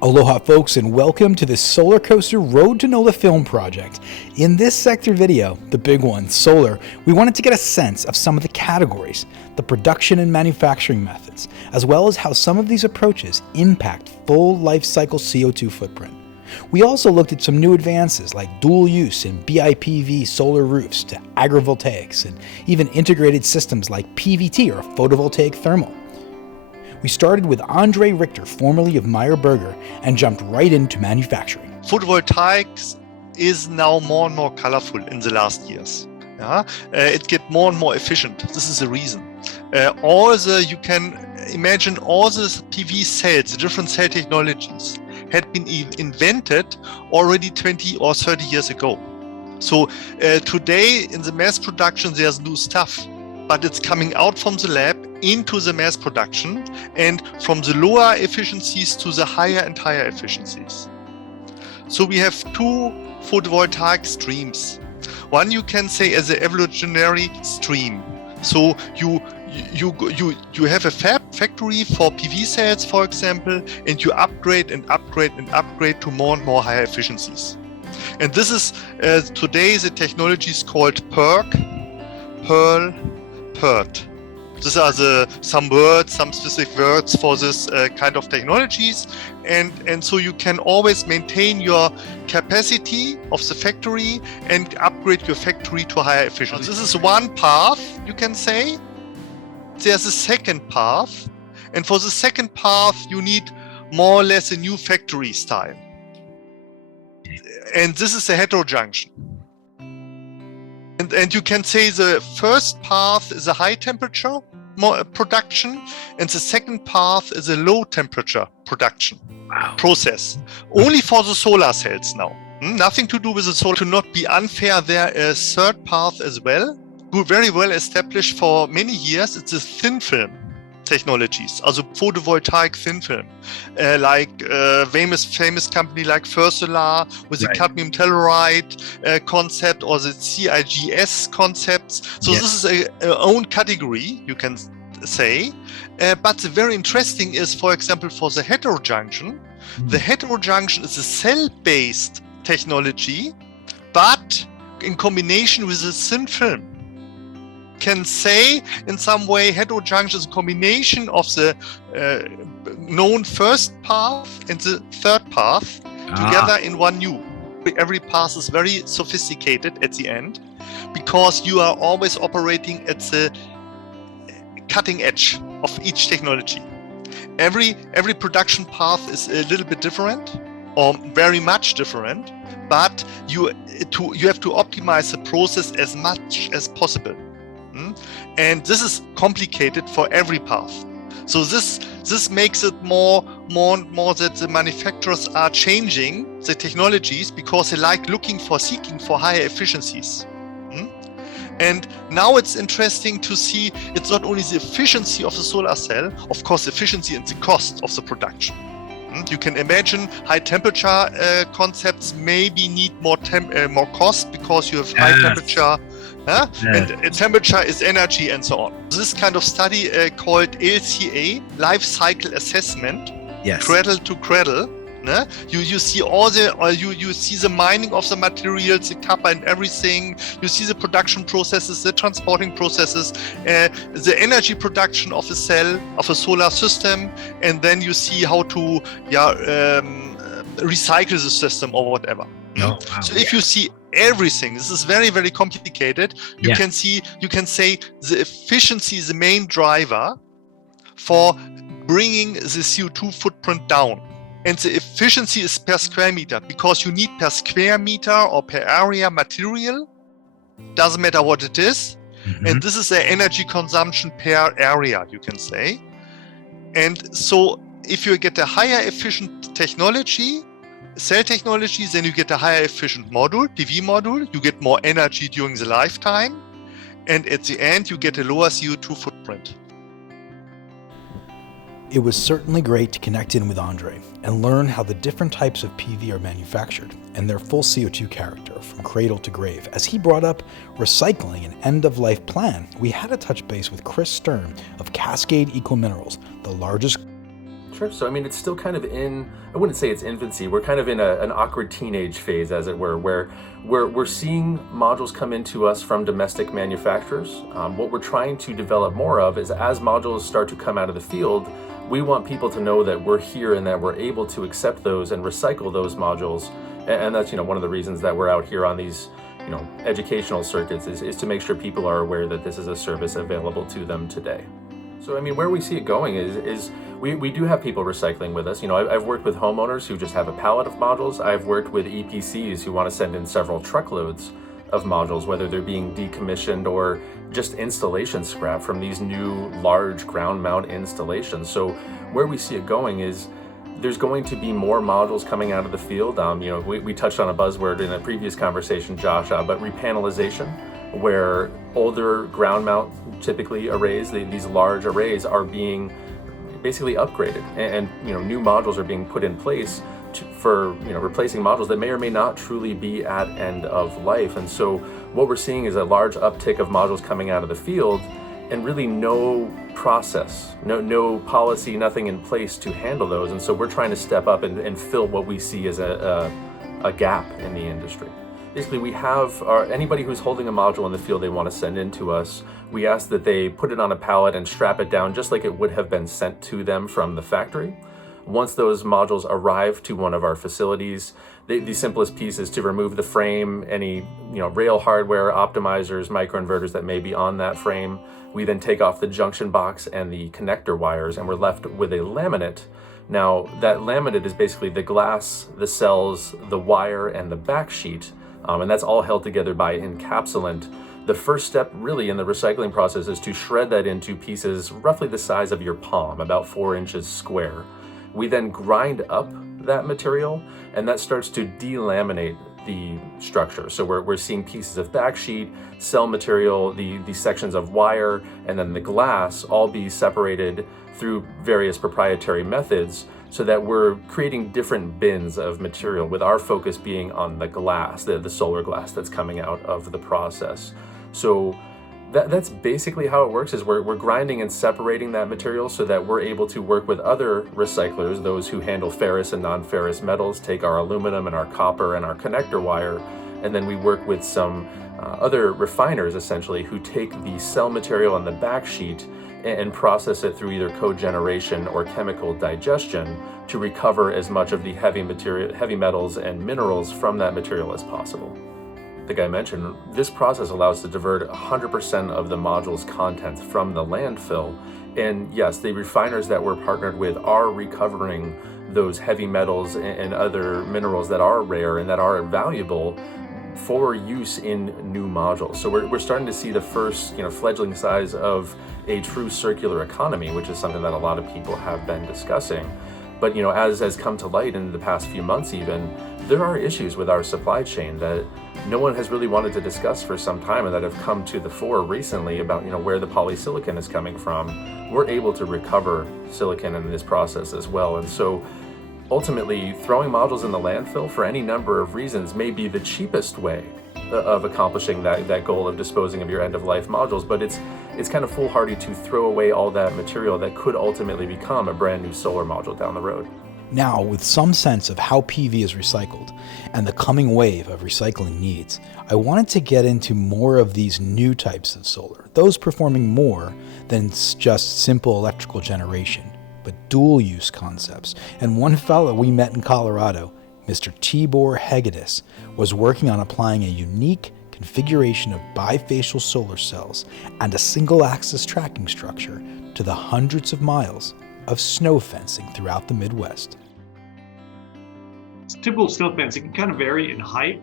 Aloha folks, and welcome to the Solar Coaster Road to NOLA film project. In this sector video, the big one, solar, we wanted to get a sense of some of the categories, the production and manufacturing methods, as well as how some of these approaches impact full life cycle CO2 footprint. We also looked at some new advances like dual use in BIPV solar roofs to agrivoltaics and even integrated systems like PVT or photovoltaic thermal. We started with Andre Richter, formerly of Meyer Burger, and jumped right into manufacturing. Photovoltaics is now more and more colorful in the last years. It gets more and more efficient. This is the reason. You can imagine all the PV cells, the different cell technologies, had been invented already 20 or 30 years ago. So today in the mass production, there's new stuff, but it's coming out from the lab into the mass production and from the lower efficiencies to the higher and higher efficiencies. So we have two photovoltaic streams. One you can say as an evolutionary stream. So you have a factory for PV cells, for example, and you upgrade and upgrade and upgrade to more and more higher efficiencies. And this is today the technology is called PERC, Pearl, PERT. These are some specific words for this kind of technologies, and so you can always maintain your capacity of the factory and upgrade your factory to higher efficiency. This is one path, you can say. There's a second path, and for the second path you need more or less a new factory style, and this is a heterojunction. And you can say the first path is a high temperature production, and the second path is a low temperature production process. Only for the solar cells now. Nothing to do with the solar. To not be unfair, there is a third path as well, very well established for many years. It's a thin film technologies, also photovoltaic thin film, like famous company like First Solar with the cadmium telluride concept or the CIGS concepts. So this is a own category, you can say. But the very interesting is, for example, for the heterojunction. The heterojunction is a cell-based technology, but in combination with a thin film. Can say in some way heterojunction is a combination of the known first path and the third path together in one new. Every path is very sophisticated at the end because you are always operating at the cutting edge of each technology. Every production path is a little bit different or very much different, but you have to optimize the process as much as possible. And this is complicated for every path. So this makes it more that the manufacturers are changing the technologies because they like seeking for higher efficiencies. And now it's interesting to see it's not only the efficiency of the solar cell, of course, efficiency and the cost of the production. You can imagine high temperature concepts maybe need more cost because you have high temperature. And temperature is energy and so on. This kind of study called LCA, Life Cycle Assessment, cradle to cradle. You see you see the mining of the materials, the copper and everything. You see the production processes, the transporting processes, the energy production of a cell, of a solar system, and then you see how to recycle the system or whatever. So if you see everything, this is very, very complicated. You can say the efficiency is the main driver for bringing the CO2 footprint down. And the efficiency is per square meter because you need per square meter or per area material. Doesn't matter what it is. And this is the energy consumption per area, you can say. And so if you get a higher efficient technology, cell technologies, then you get a higher efficient module, PV module, you get more energy during the lifetime, and at the end you get a lower CO2 footprint. It was certainly great to connect in with Andre and learn how the different types of PV are manufactured and their full CO2 character from cradle to grave. As he brought up recycling and end-of-life plan, we had a touch base with Chris Stern of Cascade Eco Minerals, the largest Sure. So, I mean, it's still kind of I wouldn't say it's infancy. We're kind of in an awkward teenage phase, as it were, where we're seeing modules come into us from domestic manufacturers. What we're trying to develop more of is, as modules start to come out of the field, we want people to know that we're here and that we're able to accept those and recycle those modules. And that's, one of the reasons that we're out here on these, educational circuits is to make sure people are aware that this is a service available to them today. So, I mean, where we see it going is we do have people recycling with us. I've worked with homeowners who just have a pallet of modules. I've worked with EPCs who want to send in several truckloads of modules, whether they're being decommissioned or just installation scrap from these new large ground mount installations. So where we see it going is there's going to be more modules coming out of the field. We touched on a buzzword in a previous conversation, Josh, but repanelization, where older ground mount, typically arrays, these large arrays are being basically upgraded, and new modules are being put in place for replacing modules that may or may not truly be at end of life. And so what we're seeing is a large uptick of modules coming out of the field, and really no process, no policy, nothing in place to handle those. And so we're trying to step up and fill what we see as a gap in the industry. Basically, we have anybody who's holding a module in the field they want to send in to us, we ask that they put it on a pallet and strap it down just like it would have been sent to them from the factory. Once those modules arrive to one of our facilities, the simplest piece is to remove the frame, any rail hardware, optimizers, microinverters that may be on that frame. We then take off the junction box and the connector wires, and we're left with a laminate. Now, that laminate is basically the glass, the cells, the wire, and the back sheet, and that's all held together by encapsulant. The first step really in the recycling process is to shred that into pieces roughly the size of your palm, about 4 inches square. We then grind up that material, and that starts to delaminate the structure. So we're seeing pieces of backsheet, cell material, the sections of wire, and then the glass all be separated through various proprietary methods, so that we're creating different bins of material, with our focus being on the glass, the solar glass that's coming out of the process. So that's basically how it works, is we're grinding and separating that material so that we're able to work with other recyclers, those who handle ferrous and non-ferrous metals, take our aluminum and our copper and our connector wire, and then we work with some other refiners, essentially, who take the cell material and the backsheet and process it through either cogeneration or chemical digestion to recover as much of the heavy metals and minerals from that material as possible. Like I mentioned, this process allows us to divert 100% of the module's content from the landfill. And yes, the refiners that we're partnered with are recovering those heavy metals and other minerals that are rare and that are valuable for use in new modules. So we're starting to see the first fledgling size of a true circular economy, which is something that a lot of people have been discussing. But as has come to light in the past few months even, there are issues with our supply chain that no one has really wanted to discuss for some time, and that have come to the fore recently about where the polysilicon is coming from. We're able to recover silicon in this process as well. And so ultimately, throwing modules in the landfill for any number of reasons may be the cheapest way of accomplishing that goal of disposing of your end-of-life modules, but it's kind of foolhardy to throw away all that material that could ultimately become a brand new solar module down the road. Now, with some sense of how PV is recycled and the coming wave of recycling needs, I wanted to get into more of these new types of solar, those performing more than just simple electrical generation, but dual-use concepts. And one fellow we met in Colorado, Mr. Tibor Hegedus, was working on applying a unique configuration of bifacial solar cells and a single-axis tracking structure to the hundreds of miles of snow fencing throughout the Midwest. Typical snow fencing can kind of vary in height,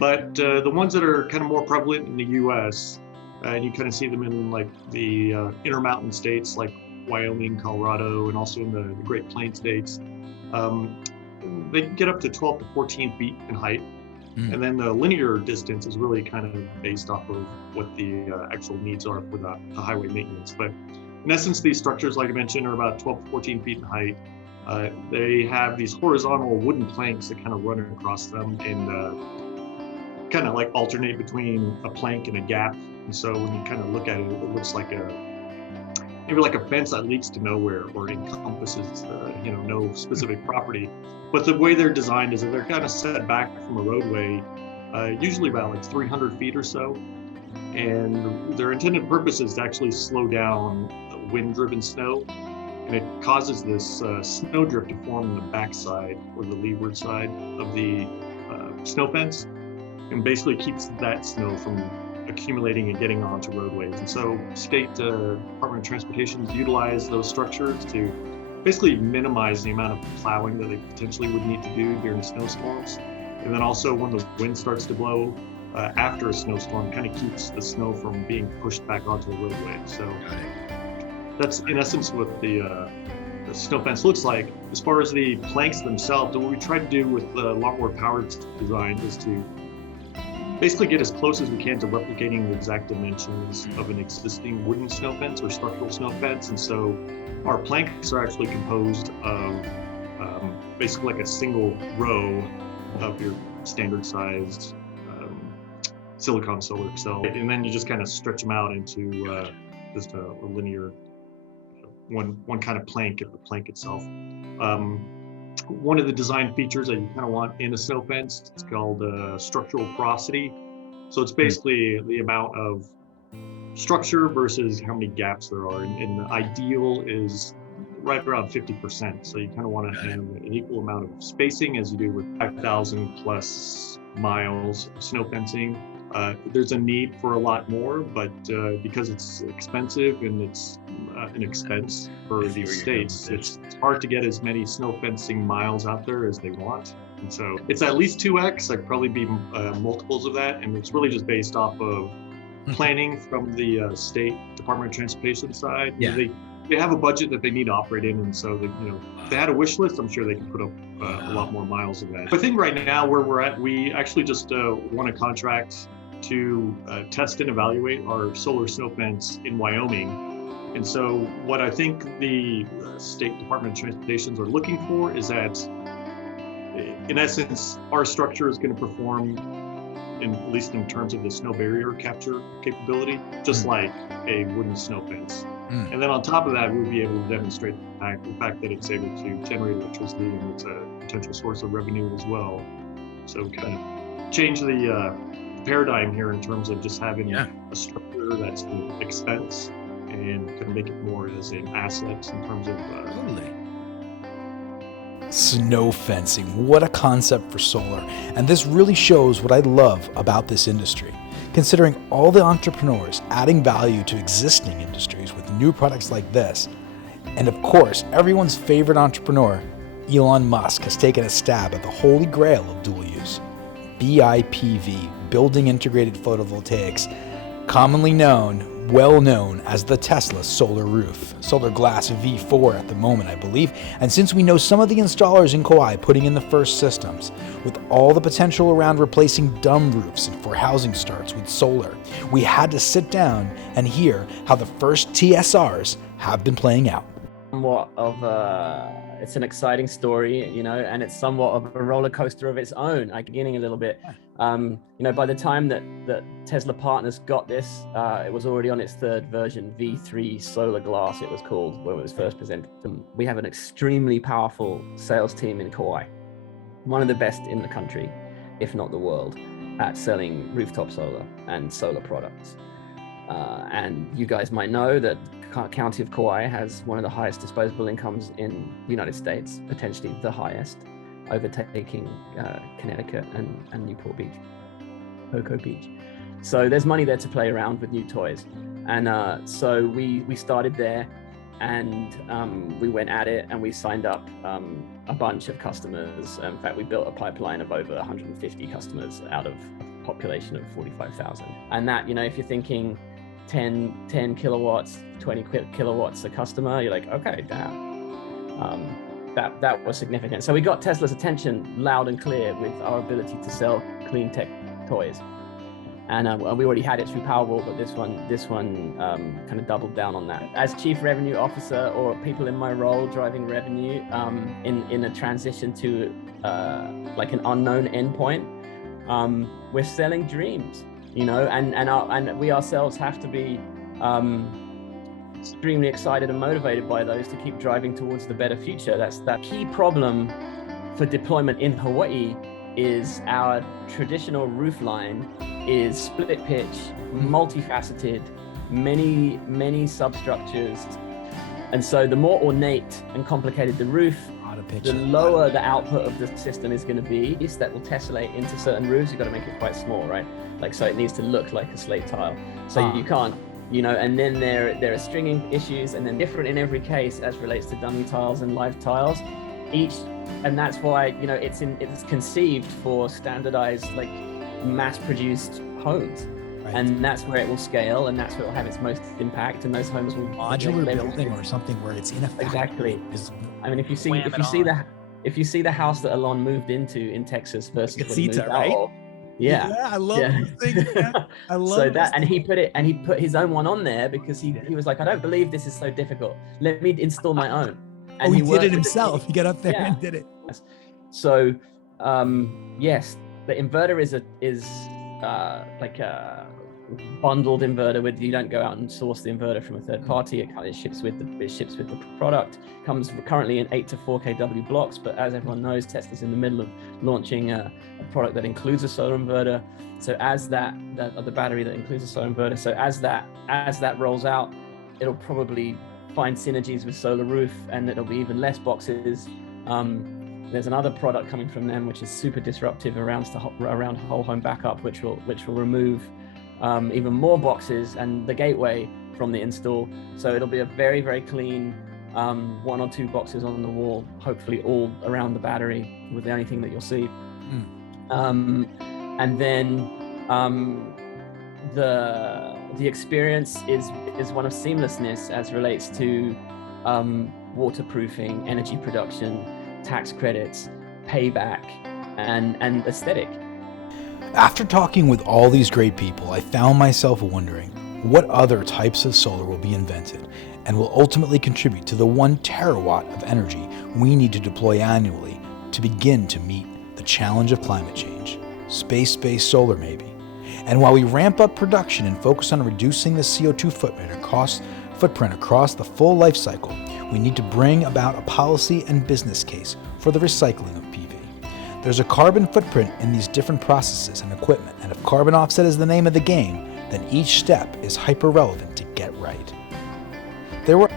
but the ones that are kind of more prevalent in the U.S., and you kind of see them in like the Intermountain states like Wyoming, Colorado, and also in the Great Plains states, they can get up to 12 to 14 feet in height. And then the linear distance is really kind of based off of what the actual needs are for the highway maintenance. But in essence, these structures, like I mentioned, are about 12 to 14 feet in height. They have these horizontal wooden planks that kind of run across them and kind of like alternate between a plank and a gap. And so when you kind of look at it, it looks like maybe like a fence that leads to nowhere or encompasses, no specific property. But the way they're designed is that they're kind of set back from a roadway, usually about like 300 feet or so. And their intended purpose is to actually slow down wind-driven snow. And it causes this snowdrift to form in the backside or the leeward side of the snow fence, and basically keeps that snow from accumulating and getting onto roadways. And so state Department of Transportation utilize those structures to basically minimize the amount of plowing that they potentially would need to do during snowstorms. And then also when the wind starts to blow after a snowstorm, kind of keeps the snow from being pushed back onto the roadway. So that's in essence what the snow fence looks like. As far as the planks themselves, what we try to do with the lot more powered design is to basically get as close as we can to replicating the exact dimensions of an existing wooden snow fence or structural snow fence. And so our planks are actually composed of basically like a single row of your standard sized silicon solar cell. And then you just kind of stretch them out into just a linear one kind of plank of the plank itself. One of the design features that you kind of want in a snow fence, it's called structural porosity. So it's basically the amount of structure versus how many gaps there are. And the ideal is right around 50%. So you kind of want to have an equal amount of spacing as you do with 5,000 plus miles of snow fencing. There's a need for a lot more, but because it's expensive and it's an expense for these states, it's hard to get as many snow fencing miles out there as they want. And so it's at least 2x, I'd probably be multiples of that. And it's really just based off of planning from the state Department of Transportation side. Yeah. They have a budget that they need to operate in, and so if they had a wish list, I'm sure they could put up a lot more miles of that. I think right now where we're at, we actually just won a contract to test and evaluate our solar snow fence in Wyoming. And so what I think the State Department of Transportation are looking for is that, in essence, our structure is going to perform, at least in terms of the snow barrier capture capability, just like a wooden snow fence. And then on top of that, we'll be able to demonstrate the fact that it's able to generate electricity and it's a potential source of revenue as well. So kind of change the paradigm here in terms of just having a structure that's an expense and kind of make it more as an asset in terms of snow fencing. What a concept for solar. And this really shows what I love about this industry. Considering all the entrepreneurs adding value to existing industries with new products like this. And of course, everyone's favorite entrepreneur, Elon Musk, has taken a stab at the holy grail of dual use. BIPV, Building Integrated Photovoltaics, commonly well known as the Tesla Solar Roof. Solar Glass V4 at the moment, I believe. And since we know some of the installers in Kauai putting in the first systems, with all the potential around replacing dumb roofs and for housing starts with solar, we had to sit down and hear how the first TSRs have been playing out. Somewhat of it's an exciting story, and it's somewhat of a roller coaster of its own. Beginning a little bit, by the time that Tesla Partners got this, it was already on its third version, V3 Solar Glass, it was called, when it was first presented. We have an extremely powerful sales team in Kauai, one of the best in the country, if not the world, at selling rooftop solar and solar products. And you guys might know that County of Kauai has one of the highest disposable incomes in the United States, potentially the highest, overtaking Connecticut and Newport Beach, Poco Beach. So there's money there to play around with new toys. And so we started there, and we went at it, and we signed up a bunch of customers. In fact, we built a pipeline of over 150 customers out of a population of 45,000. And that, if you're thinking 10 kilowatts, 20 kilowatts a customer, you're like, okay, damn. That was significant. So we got Tesla's attention loud and clear with our ability to sell clean tech toys. And we already had it through Powerball, but this one kind of doubled down on that. As Chief Revenue Officer, or people in my role driving revenue, in a transition to like an unknown endpoint, we're selling dreams, and we ourselves have to be extremely excited and motivated by those to keep driving towards the better future. That's that key problem for deployment in Hawaii is our traditional roof line is split pitch, multifaceted, many substructures. And so the more ornate and complicated the roof, the lower the output of the system is going to be. That will tessellate into certain roofs. You've got to make it quite small, right? Like, so it needs to look like a slate tile. So you can't, you know, and then there are stringing issues, and then different in every case as relates to dummy tiles and live tiles. And that's why, you know, it's conceived for standardized, like mass-produced homes. Right. And that's where it will scale, and that's where it will have its most impact. And those homes will modular building or something where it's in a factory. Exactly. I mean, if you see the house that Alon moved into in Texas versus when he moved out, yeah, I love those things. I love so that, and he put his own one on there because he was like, I don't believe this is so difficult. Let me install my own. And he did it himself. He got up there and did it. So, yes, the inverter is like a bundled inverter with, you don't go out and source the inverter from a third party. It ships with the product. Comes currently in 8 to 4 kW blocks, but as everyone knows, Tesla's in the middle of launching a product that includes a solar inverter. So as the battery that includes a solar inverter, so as that rolls out, it'll probably find synergies with Solar Roof, and it'll be even less boxes. There's another product coming from them which is super disruptive around whole home backup, which will remove even more boxes and the gateway from the install. So it'll be a very, very clean 1 or 2 boxes on the wall, hopefully all around the battery with the only thing that you'll see. And then the experience is one of seamlessness as relates to waterproofing, energy production, tax credits, payback, and aesthetic. After talking with all these great people, I found myself wondering what other types of solar will be invented and will ultimately contribute to the 1 terawatt of energy we need to deploy annually to begin to meet the challenge of climate change. Space-based solar, maybe. And while we ramp up production and focus on reducing the CO2 footprint across the full life cycle, we need to bring about a policy and business case for the recycling of PV. There's a carbon footprint in these different processes and equipment, and if carbon offset is the name of the game, then each step is hyper relevant to get right. There were